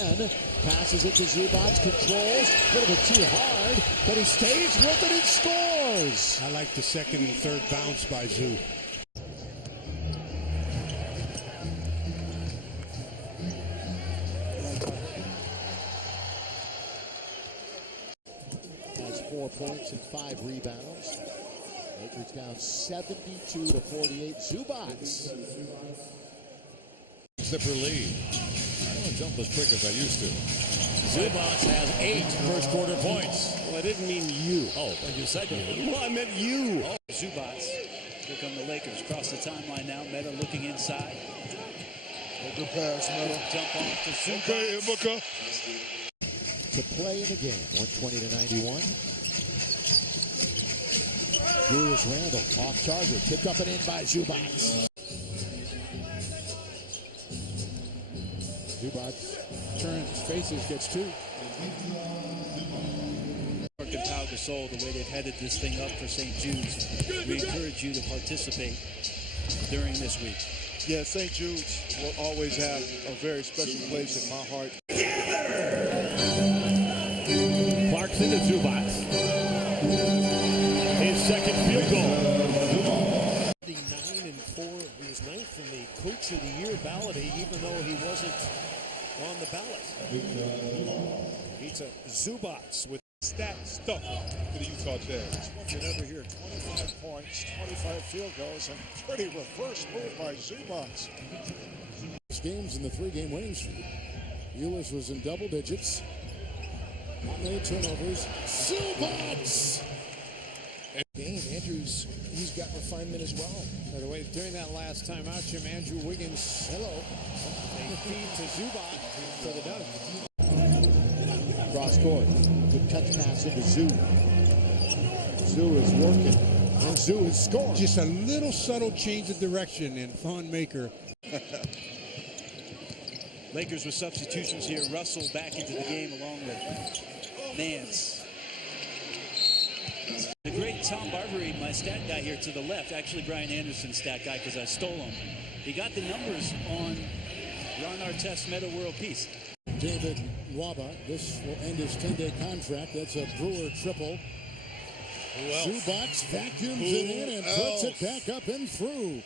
Passes it to Zubac, controls, a little bit too hard, but he stays with it and scores. I like the second and third bounce by Zoo. Has 4 points and 5 rebounds. Lakers down 72-48. Zubac. Zipper lead. I don't jump as quick as I used to. Zubac has 8 first quarter points. Well, I didn't mean you. Oh, but you said you. Well, I meant you. Oh, Zubac. Here come the Lakers. Across the timeline now. Meta looking inside. Good pass, Meta. Jump off to Zubac. Okay, Booker. To play in the game, 120-91. Julius Randle off target, picked up and in by Zubac. Zubac turns, faces, gets 2. And Pau Gasol, the way they've headed this thing up for St. Jude's, we encourage you to participate during this week. Yeah, St. Jude's will always have a very special place in my heart. Clarkson to Zubac. His second field goal. 9-4. He was 9th in the Coach of the Year ballot, even though he wasn't on the ballot. It's a Zubac with Stat stuff for the Utah Jazz. you never hear 25 points, 25 field goals, and pretty reverse move by Zubac. Games in the 3-game winning streak. Euless was in double digits. Not many turnovers. Zubac! Game, Andrews, he's got refinement as well. By the way, during that last time out, Jim, Andrew Wiggins, hello, they feed to Zubac for the dunk. Cross court. Good touch pass into Zoo. Zoo is working. And Zoo is scoring. Just a little subtle change of direction in Thon Maker. Lakers with substitutions here. Russell back into the game along with Nance. The great Tom Barbary, my stat guy here to the left, actually Brian Anderson's stat guy because I stole him. He got the numbers on Ron Artest's Meta World Peace. David Waba, this will end his 10-day contract. That's a Brewer triple. Zubac vacuums it in and puts it back up and through.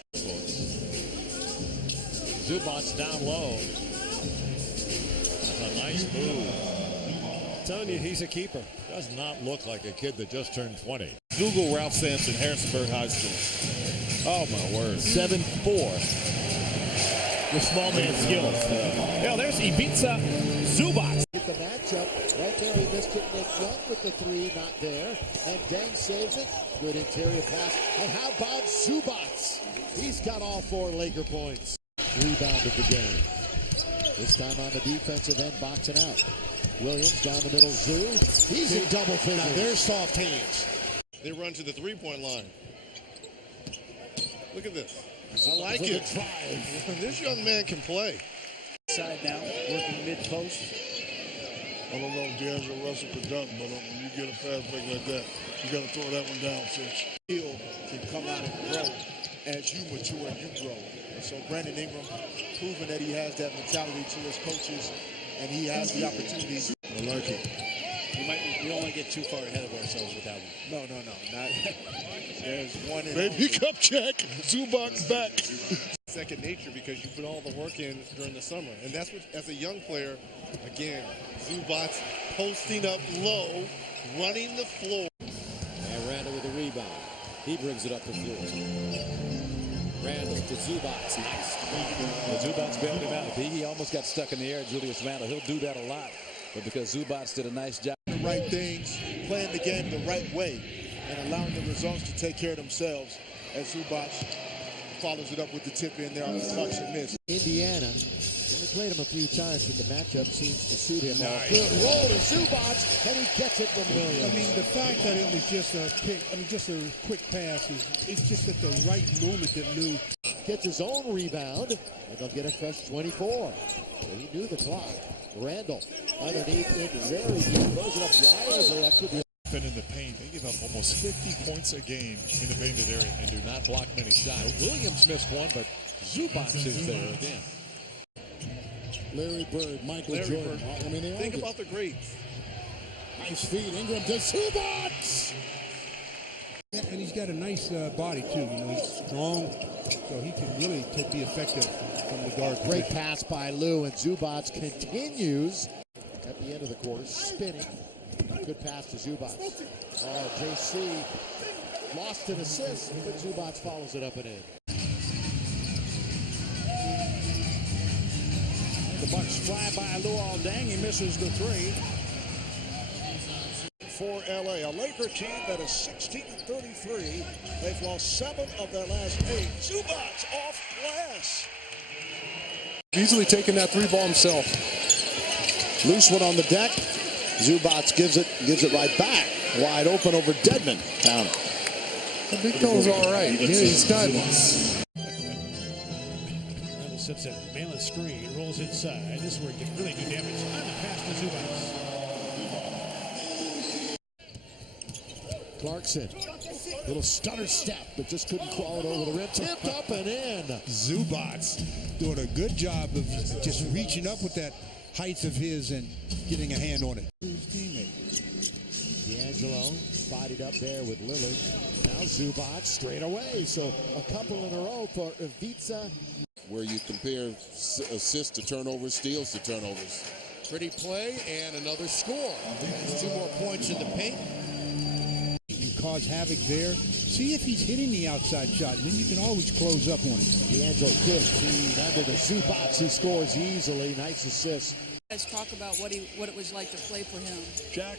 Zubac down low. That's a nice move. I'm telling you, he's a keeper. Does not look like a kid that just turned 20. Google Ralph Sampson, Harrisonburg High School. Oh, my word. 7'4". The small man skills. Now there's Ivica Zubac. Get the matchup. Right there, he missed it. Nick Young with the 3, not there. And Deng saves it. Good interior pass. And how about Zubac? He's got all 4 Laker points. Rebounded the game. This time on the defensive end, boxing out. Williams down the middle. Zoo. He's in double figures. Now there's soft hands. They run to the 3-point line. Look at this. I like it. This young man can play. Side now, working mid-post. I don't know if D'Angelo Russell could dunk, but when you get a fast break like that, you got to throw that one down, Finch. Skill can come out and grow as you mature and you grow. And so Brandon Ingram proving that he has that mentality to his coaches, and he has the opportunity. I like it. We don't want to get too far ahead of ourselves with that one. No, not. There's one in Baby cup check. Zubac back. Second nature because you put all the work in during the summer. And that's what, as a young player, again, Zubac posting up low, running the floor. And Randle with a rebound. He brings it up the floor. Randle to Zubac. Nice. Well, Zubac bailed him out. He almost got stuck in the air, Julius Randle. He'll do that a lot. But because Zubac did a nice job. The right things, playing the game the right way, and allowing the results to take care of themselves as Zubac follows it up with the tip in there on the Clarkson miss. Indiana. Only played him a few times, but the matchup seems to suit him. Nice. Good roll to Zubac, and he gets it from Williams. I mean, the fact that it was just a pick, just a quick pass, it's just at the right moment that Lou gets his own rebound, and they'll get a fresh 24. So he knew the clock. Randle underneath it, very deep, throws it up wildly. That could be In the paint, they give up almost 50 points a game in the painted area and do not block many shots. Williams missed one, but Zubac is there again. Larry Bird, Michael Jordan. Bird. I mean, they all Think did. about the greats. Nice feed. Ingram to Zubac. Yeah, and he's got a nice body, too. You know, he's strong, so he can really be effective from the guard. Great pass by Lou, and Zubac continues at the end of the quarter, spinning. Good pass to Zubac. Oh, JC lost an assist, but Zubac follows it up and in. The Bucks fly by Lou Aldang. He misses the three. For LA, a Laker team that is 16-33. They've lost 7 of their last 8. Zubac off glass. Easily taking that 3-ball himself. Loose one on the deck. Zubac gives it right back. Wide open over Dedmon. Down. The big toe's all right. He's done. Randall sits at Malin's screen, rolls inside. This is where he can really do damage. And the pass to Zubac. Clarkson, little stutter step, but just couldn't crawl it over the rim. Tipped up and in. Zubac doing a good job of just reaching up with that height of his and getting a hand on it. His teammate. D'Angelo bodied up there with Lillard. Now Zubac straight away. So a couple in a row for Ivica. Where you compare assists to turnovers, steals to turnovers. Pretty play and another score. There's 2 more points in the paint. And cause havoc there. See if he's hitting the outside shot, and then you can always close up on it. D'Angelo, good feed under the Zubac, who scores easily. Nice assist. Let's talk about what it was like to play for him. Jack,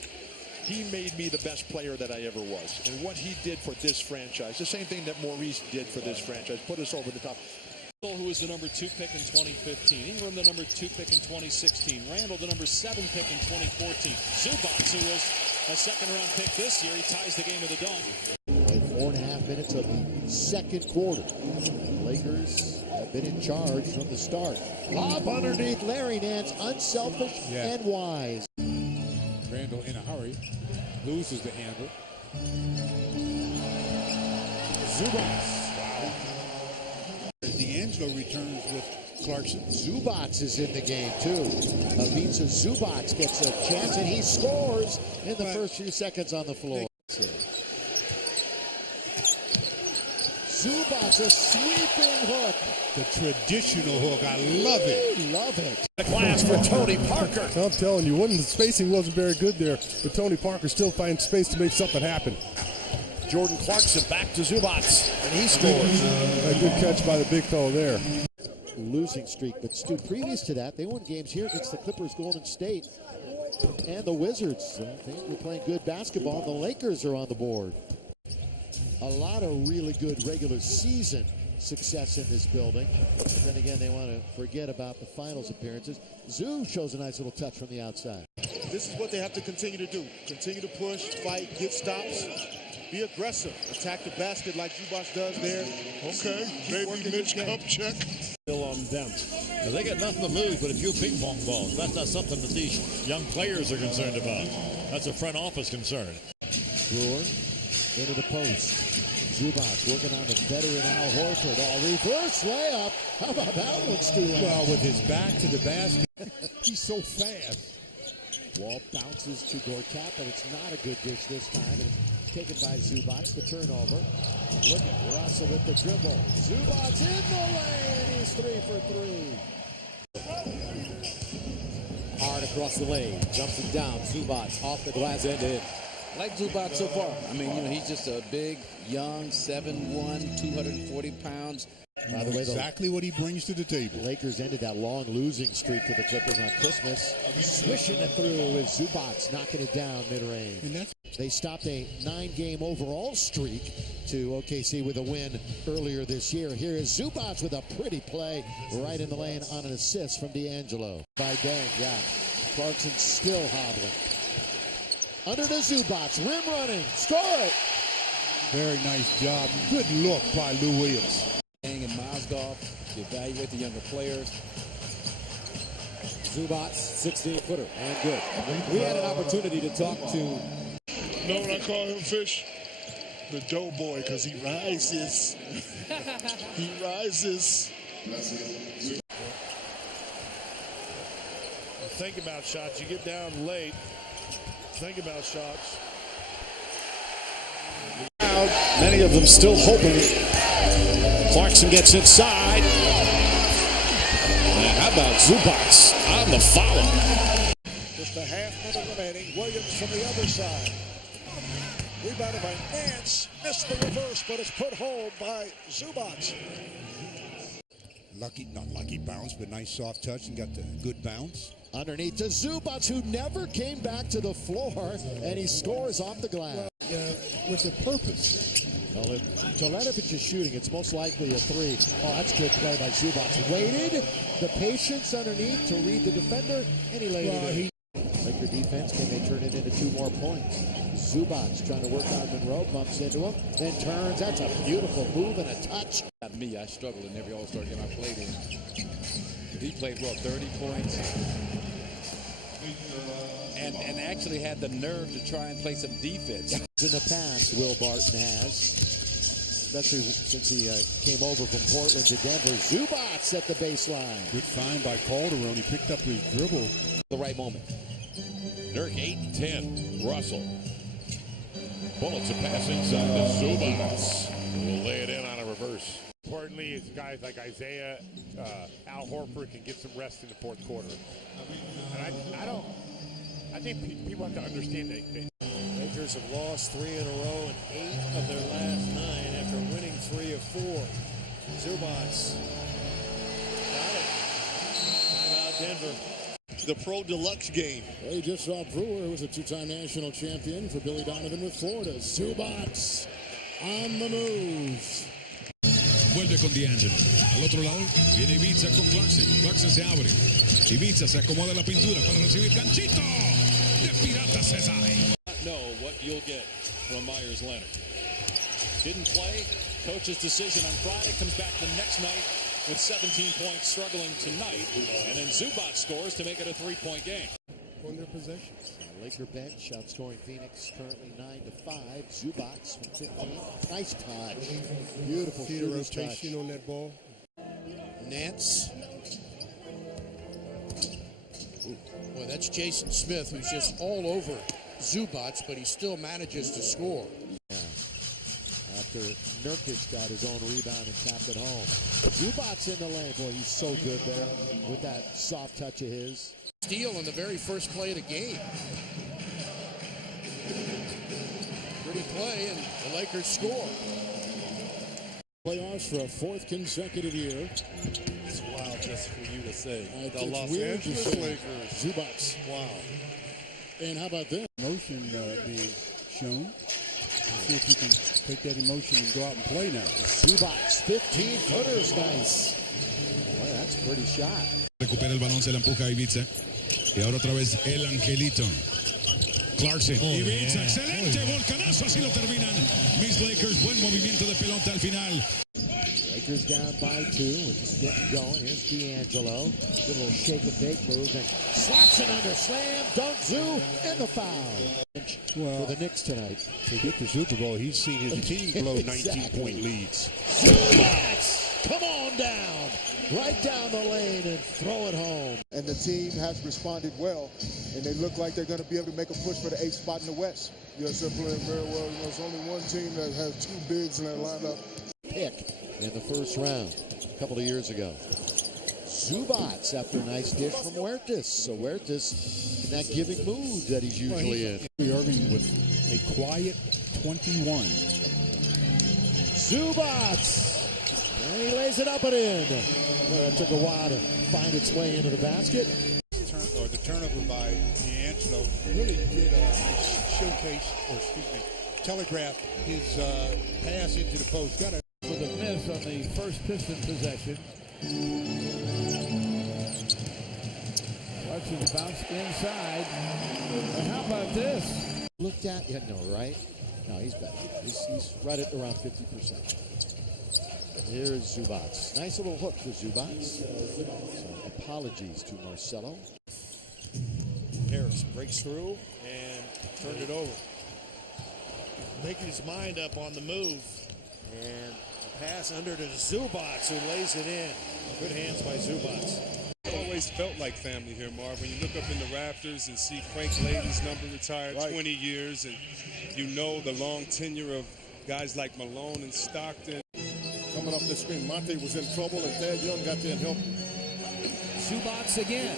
he made me the best player that I ever was. And what he did for this franchise, the same thing that Maurice did for this franchise, put us over the top. Who was the number 2 pick in 2015. Ingram, the number 2 pick in 2016. Randall, the number 7 pick in 2014. Zubac, who was a second-round pick this year, he ties the game with a dunk. Played 4.5 minutes of the second quarter. The Lakers have been in charge from the start. Lob underneath Larry Nance, unselfish and wise. Randall in a hurry, loses the handle. Zubac. D'Angelo returns with Clarkson. Zubac is in the game, too. Ivica Zubac gets a chance, and he scores in the first few seconds on the floor. Zubac, a sweeping hook. The traditional hook. I love it. Love it. The glass for Tony Parker. I'm telling you, the spacing wasn't very good there, but Tony Parker still finds space to make something happen. Jordan Clarkson back to Zubac, and he scores. A good catch by the big fellow there. Losing streak, but Stu, previous to that, they won games here against the Clippers, Golden State, and the Wizards. They were playing good basketball. The Lakers are on the board. A lot of really good regular season success in this building. And then again, they want to forget about the finals appearances. Zoo shows a nice little touch from the outside. This is what they have to continue to do. Continue to push, fight, get stops. Be aggressive. Attack the basket like Zubac does there. Okay, baby Mitch Cup check. Still on them. Now, they got nothing to lose but a few ping pong balls. That's not something that these young players are concerned about. That's a front office concern. Brewer into the post. Zubac working on the veteran Al Horford. All reverse layup. How about that one, Stu? Well, with his back to the basket, he's so fast. Wall bounces to Gortat, but it's not a good dish this time. And it's taken by Zubac, the turnover. Look at Russell with the dribble. Zubac in the lane, and he's 3 for 3. Hard across the lane, jumps it down. Zubac off the glass end to in. Like Zubac so far. I mean, he's just a big, young, 7'1", 240 pounds. By the way, exactly what he brings to the table. Lakers ended that long losing streak to the Clippers on Christmas. Swishing it through with Zubac knocking it down mid-range. And they stopped a 9-game overall streak to OKC with a win earlier this year. Here is Zubac with a pretty play right in the lane on an assist from D'Angelo. By Dang, Clarkson still hobbling. Under the Zubac, rim running, score it. Very nice job. Good look by Lou Williams. And Mozgov to evaluate the younger players. Zubac, 16-footer, and good. We had an opportunity to talk to... Know what I call him, Fish? The doughboy, because he rises. He rises. think about shots. You get down late, think about shots. Many of them still hoping. Clarkson gets inside. And how about Zubac on the follow? Just a half minute remaining. Williams from the other side. Rebounded by Nance. Missed the reverse, but it's put home by Zubac. Not lucky bounce, but nice soft touch and got the good bounce. Underneath to Zubac, who never came back to the floor, and he scores off the glass. With a purpose. Well, if Teletovic is shooting, it's most likely a three. Oh, that's good play by Zubac. Waited, the patience underneath to read the defender, and he laid it in. Laker defense, can they turn it into 2 more points? Zubac trying to work on Monroe, bumps into him, then turns. That's a beautiful move and a touch. Not me, I struggled in every All-Star game I played in. He played, 30 points? And actually had the nerve to try and play some defense. In the past, Will Barton has, especially since he came over from Portland to Denver. Zubac at the baseline. Good find by Calderon. He picked up his dribble. The right moment. Dirk 8 and 10. Russell. Bullets a pass inside to Zubac. Will lay it in on a reverse. Importantly, is guys like Isaiah, Al Horford can get some rest in the fourth quarter. And I think people have to understand that. Lakers have lost 3 in a row and 8 of their last 9 after winning 3 of 4. Zubac. Got it. Timeout Denver. The Pro Deluxe game. Well, you just saw Brewer was a 2-time national champion for Billy Donovan with Florida. Zubac on the move. Vuelve con D'Angelo. Al otro lado viene Ibiza con Clarkson. Clarkson se abre. Ibiza se acomoda la pintura para recibir ganchito de Piratas Cesai. Know what you'll get from Myers Leonard. Didn't play. Coach's decision on Friday. Comes back the next night with 17 points, struggling tonight. And then Zubac scores to make it a 3-point game. On their possessions. Laker bench outscoring Phoenix currently 9-5. Zubac from 15. Nice touch. Beautiful See the rotation on that ball. Nance. Boy, that's Jason Smith, who's just all over Zubac, but he still manages to score. Yeah. After Nurkic got his own rebound and tapped it home. Zubac in the lane. Boy, he's so good there with that soft touch of his. Steal in the very first play of the game. Pretty play, and the Lakers score. Playoffs for a 4th consecutive year. It's wild just for you to say. The Los Angeles Lakers. Zubac. Wow. And how about this? Emotion being shown. Let's see if you can take that emotion and go out and play now. Zubac, 15-footers, nice. Boy, that's a pretty shot. Recupera el balón, se la empuja a Ibiza. Y ahora otra vez el Angelito. Clarkson. Ibiza, excelente volcanazo, así lo terminan. Mis Lakers, buen movimiento de pelota al final. Lakers down by 2. We're just getting going. Here's D'Angelo. Good little shake and bake move. And slaps it under. Slam, dunk, Zoo, and the foul. Well, for the Knicks tonight. To get the Super Bowl, he's seen his team blow 19-point leads. Zubac, come on down. Right down the lane and throw it home. And the team has responded well, and they look like they're going to be able to make a push for the 8th spot in the West. Yes, they're playing very well. You know, it's only one team that has 2 bigs in their lineup. Pick in the first round a couple of years ago. Zubac after a nice dish from Huertas. So Huertas in that giving mood that he's usually in. Irving with a quiet 21. Zubac. And he lays it up and in. Well, that took a while to find its way into the basket. The turnover by D'Angelo really did showcase, or excuse me, telegraph his pass into the post. Got for the miss on the first Piston possession. Watching the bounce inside. And how about this? Looked at, yeah, no, right? No, he's better. He's right at around 50%. Here is Zubac. Nice little hook for Zubac. So apologies to Marcelo. Harris breaks through and turned it over. Making his mind up on the move. And a pass under to Zubac, who lays it in. Good hands by Zubac. always felt like family here, Marv. When you look up in the rafters and see Frank Layden's number retired 20 years, and you know the long tenure of guys like Malone and Stockton. Coming off the screen, Monte was in trouble, and Thad Young got there and helped. Zubac again.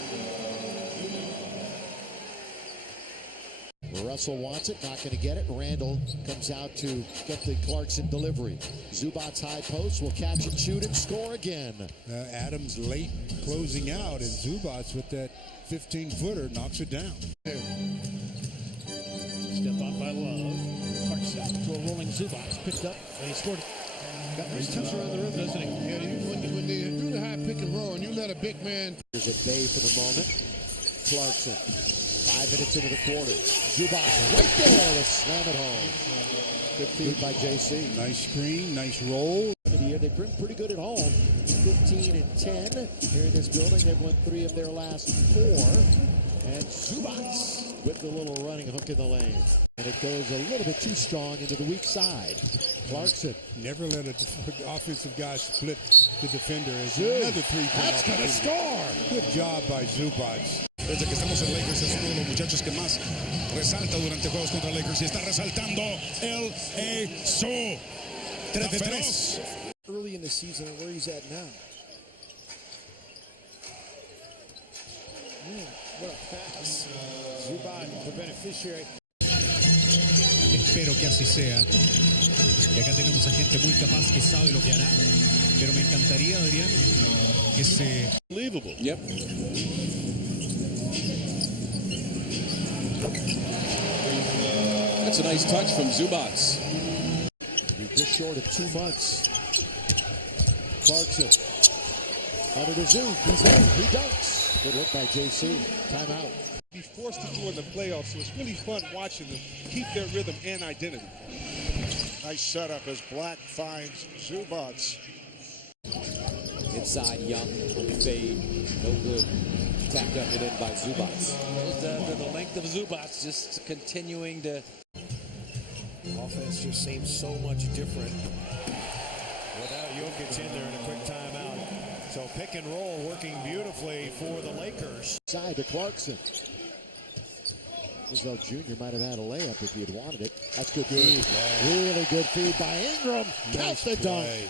Russell wants it, not going to get it. Randall comes out to get the Clarkson delivery. Zubac's high post will catch and shoot and score again. Adams late closing out, and Zubac with that 15-footer knocks it down. Step up by Love. Clarkson to a rolling Zubac. Picked up, and he scored. Got nice touch around the rim, doesn't he? Yeah, when they do the high pick and roll, and you let a big man. Here's at bay for the moment. Clarkson. 5 minutes into the quarter. Zubac right there to slam it home. Good feed by JC. Nice screen, nice roll. Here they've been pretty good at home. 15 and 10 here in this building. They've won 3 of their last 4. And Zubac with the little running hook in the lane. And it goes a little bit too strong into the weak side. Clarkson. Never let an offensive guy split the defender. Zub. Another 3-point. That's going to score. Good job by Zubac. Desde que estamos en Lakers es uno de los muchachos que más resalta durante juegos contra Lakers y está resaltando el ESO. 3 de 3. Early in the season and where he's at now. What a pass. Zubac, the beneficiary. Espero que así sea. Y acá tenemos a gente muy capaz que sabe lo que hará. Pero me encantaría, Adrián, que se... Unbelievable. Yep. That's a nice touch from Zubac. He's just short of 2 months. Clarkson. Under the zoom. He's in. He dunks. Good look by JC. Timeout. Be forced to do in the playoffs, so it's really fun watching them keep their rhythm and identity. Nice setup as Black finds Zubac. Inside Young on the fade. No good. Tapped up and in by Zubac. The length of Zubac just continuing to... Offense just seems so much different without Jokic in there in a quick timeout. So pick and roll working beautifully for the Lakers. Side to Clarkson. Roosevelt Jr. might have had a layup if he had wanted it. That's good feed. Really good feed by Ingram. That's the dunk.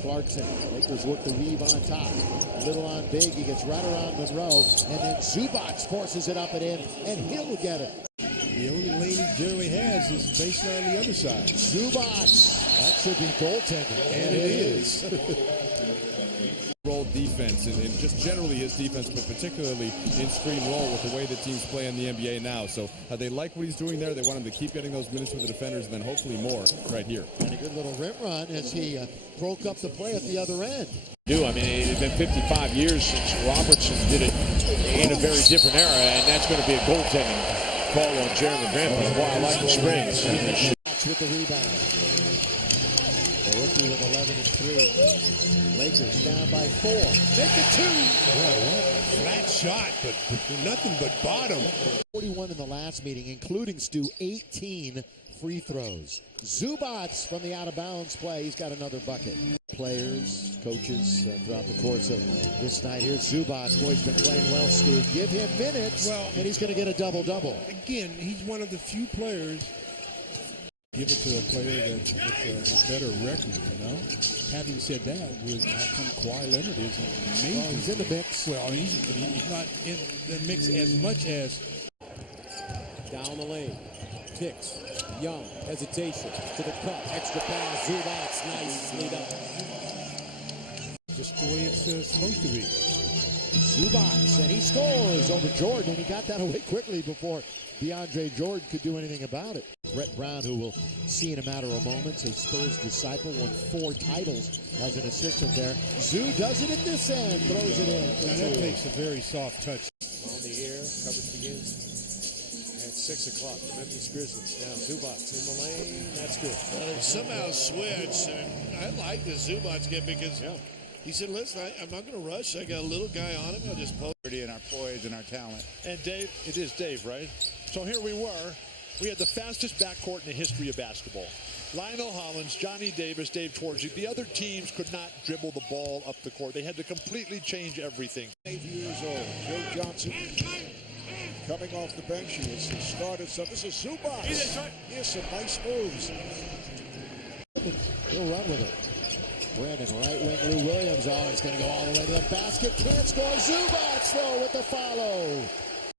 Clarkson. Lakers work the weave on top. Little on big. He gets right around Monroe. And then Zubac forces it up and in. And he'll get it. The only lane he generally has is baseline on the other side. Zubac. That should be goaltending. And it is. Roll defense and just generally his defense, but particularly in screen roll with the way the teams play in the NBA now. So they like what he's doing there. They want him to keep getting those minutes with the defenders and then hopefully more right here. And a good little rim run as he broke up the play at the other end. I mean, it's been 55 years since Robertson did it in a very different era, and that's going to be a goaltending call on Jeremy Grant. That's why I like the Springs. With the rebound. The rookie with 11 and 3. Lakers down by 4. Make it 2. Flat shot, but nothing but bottom. 41 in the last meeting, including Stu, 18 free throws. Zubac from the out-of-bounds play. He's got another bucket. Players, coaches throughout the course of this night. Here's Zubac. Boy, he's been playing well, Stu. Give him minutes, and he's going to get a double-double. Again, he's one of the few players. Give it to a player that's with a better record, you know. Having said that, with how come Kawhi Leonard is amazing. Well, he's in the mix. Well, he's not in the mix as much as. Down the lane. Picks. Young. Hesitation. To the cup. Extra pass. Zubac. Nicely done. Just the way it's supposed to be. Zubac, and he scores over Jordan, and he got that away quickly before DeAndre Jordan could do anything about it. Brett Brown, who we'll see in a matter of moments, a Spurs disciple, won 4 titles as an assistant there. Zoo does it at this end, throws it in. Now that takes a very soft touch. On the air, coverage begins at 6 o'clock. The Memphis Grizzlies. Now Zubac in the lane. That's good. Well, they somehow switched, and I like the Zubac get because he said, listen, I'm not going to rush. I got a little guy on him. I'll just post. And our poise and our talent. And Dave, it is Dave, right? So here we were. We had the fastest backcourt in the history of basketball. Lionel Hollins, Johnny Davis, Dave Torrey. The other teams could not dribble the ball up the court. They had to completely change everything. 8 years old, Joe Johnson coming off the bench. He has started some. This is Zubac. He has some nice moves. He'll run with it. Brandon, right wing, Lou Williams. Oh, he's going to go all the way to the basket. Can't score. Zubac, though, with the follow.